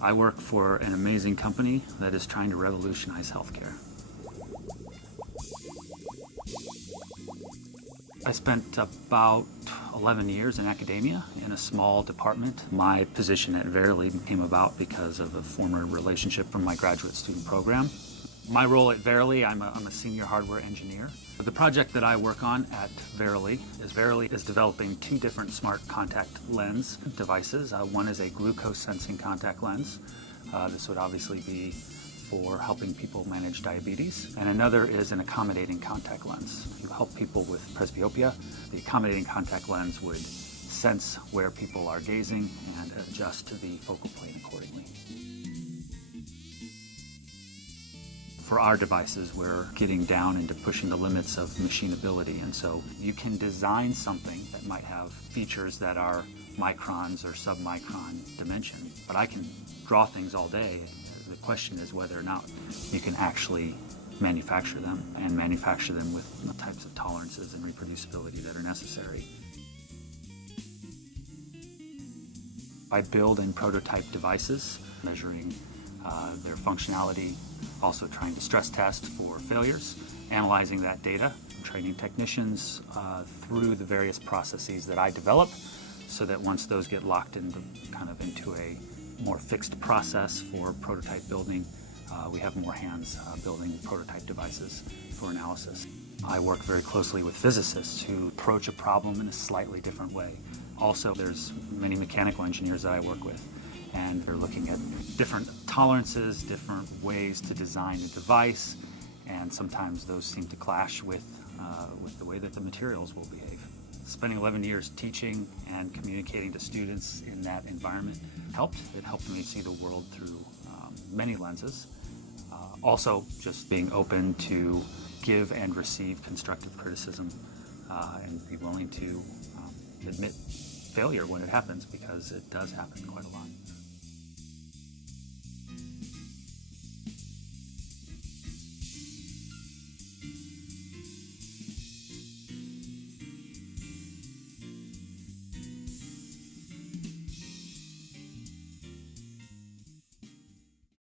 I work for an amazing company that is trying to revolutionize healthcare. I spent about 11 years in academia in a small department. My position at Verily came about because of a former relationship from my graduate student program. My role at Verily, I'm a senior hardware engineer. The project that I work on at Verily is developing two different smart contact lens devices. One is a glucose sensing contact lens. This would obviously be for helping people manage diabetes. And another is an accommodating contact lens to help people with presbyopia. The accommodating contact lens would sense where people are gazing and adjust the focal plane accordingly. For our devices, we're getting down into pushing the limits of machinability, and so you can design something that might have features that are microns or submicron dimension, but I can draw things all day. The question is whether or not you can actually manufacture them and manufacture them with the types of tolerances and reproducibility that are necessary. I build and prototype devices, measuring their functionality, also trying to stress test for failures, analyzing that data, training technicians through the various processes that I develop, so that once those get locked into a more fixed process for prototype building, we have more hands building prototype devices for analysis. I work very closely with physicists who approach a problem in a slightly different way. Also, there's many mechanical engineers that I work with, and they're looking at different tolerances, different ways to design a device, and sometimes those seem to clash with the way that the materials will behave. Spending 11 years teaching and communicating to students in that environment helped. It helped me see the world through many lenses. Also, just being open to give and receive constructive criticism and be willing to admit failure when it happens, because it does happen quite a lot.